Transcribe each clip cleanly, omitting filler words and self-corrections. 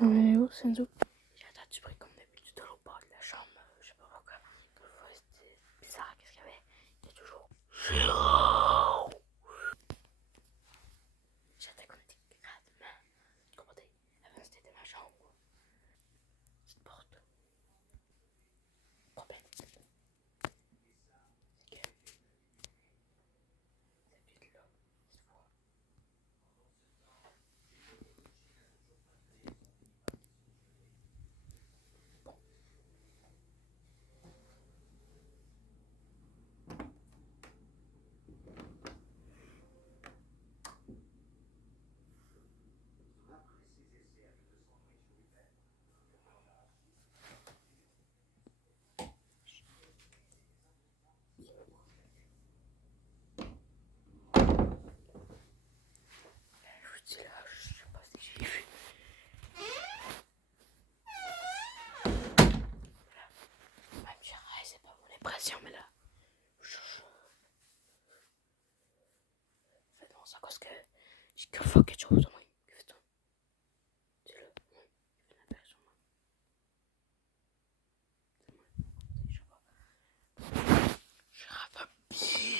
Mais oh, Senzo, j'entends du bruit comme d'habitude de l'autre bord de la chambre. Je sais pas pourquoi. Des fois, c'était bizarre. Qu'est-ce qu'il y avait? Il y a toujours. J'étais connecté gratuitement. Regardez, avant c'était ma chambre. Petite porte. Problème. C'est que. C'est là. Cette fois. Je vous dis là, je sais pas si j'ai vu. Même si c'est pas mon impression, mais là. Faites donc ça parce que j'ai que faire quelque chose au moins. C'est là. Oui, il fait une apparition. C'est moi. Je sais pas. Je rappe un pied.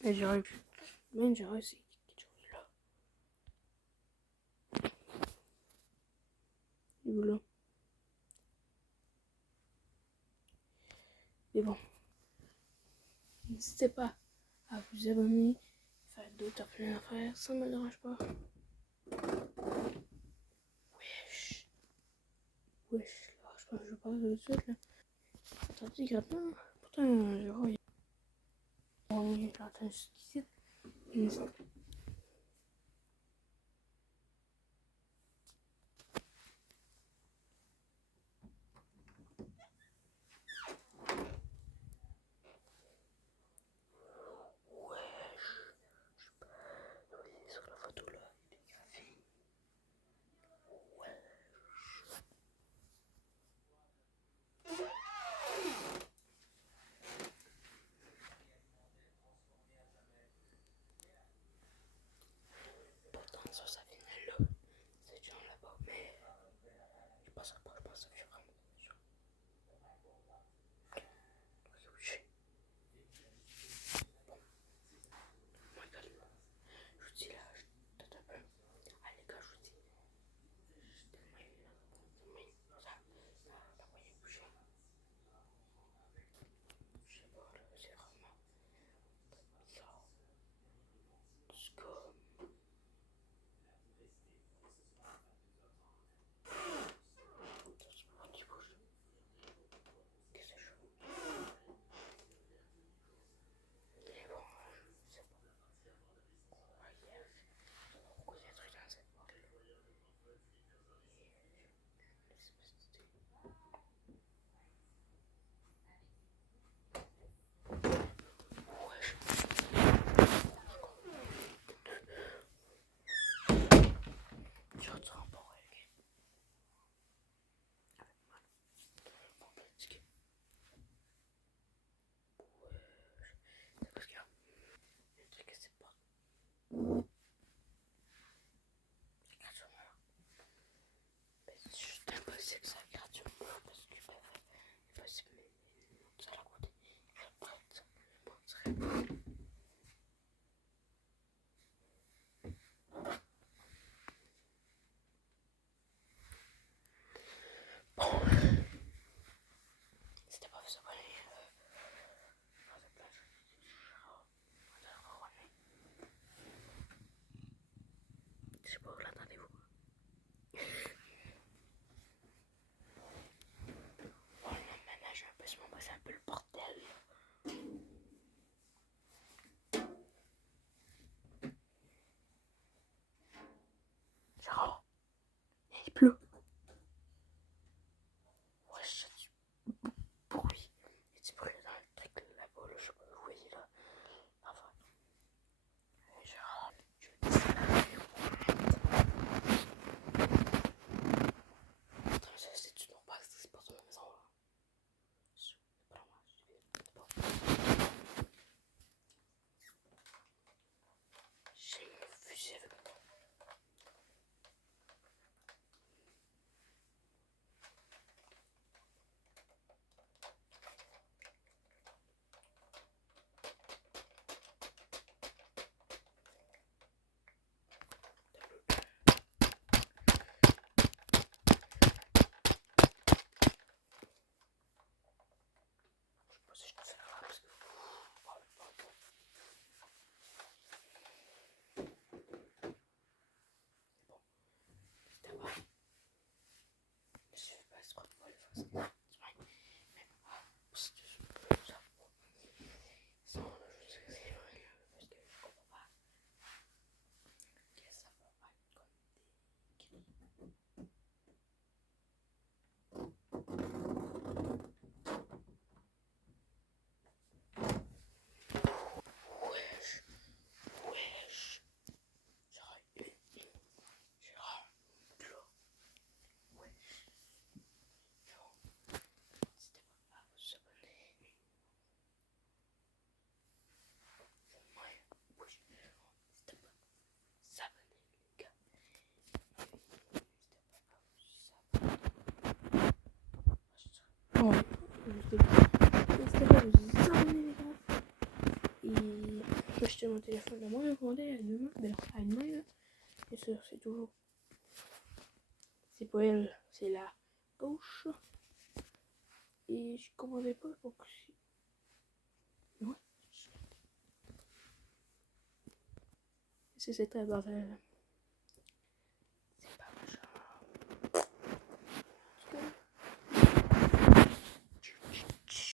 Mais j'aurais pu. Même j'aurais essayé quelque chose là. Et voilà. Mais bon. N'hésitez pas à vous abonner, faire d'autres plein d'affaires, ça me dérange pas. Wesh. Wesh. Là, je pense que je passe tout de suite là. Attendez, gratin. Pourtant, genre, on est en train de se quitter. Sur la photo là, il y a des graphies. Pourtant, ça venait là. C'est genre là-bas, mais je penserais pas, je pense que je vais vraiment des gens. Bon, my god, je vous dis là, peut-être un peu. Allez, gars, je vous dis. Je sais pas, là, c'est vraiment bizarre. C'est comme. Qui bouge. Qu'est-ce que je fais? Mais bon, c'est pas. Pourquoi il y a un truc dans cette porte là? Je retourne pas, ok? Bon, c'est que. C'est parce qu'il y a un truc à cette porte. C'est gratuitement là. C'est juste impossible que ça gratuitement parce que c'est impossible, mais ça l'a coûté. Je vais prendre ça. Bon, ça serait bon. C'était pas ça, je sais pas, où l'attendez-vous? Bon, là, maintenant, j'ai un peu ce moment, c'est un peu le bordel. Genre, il pleut. Ouais, j'ai du bruit. Il y a du bruit dans le truc là-bas, là, je sais pas, vous voyez là. Enfin, genre, je dis ça. j'ai mon téléphone à moi, regardez, à une main, mais alors à une main, là. Et ça, c'est toujours. C'est pour elle, c'est la gauche. Et je comprenais pas pourquoi. Ouais. C'est très bordel.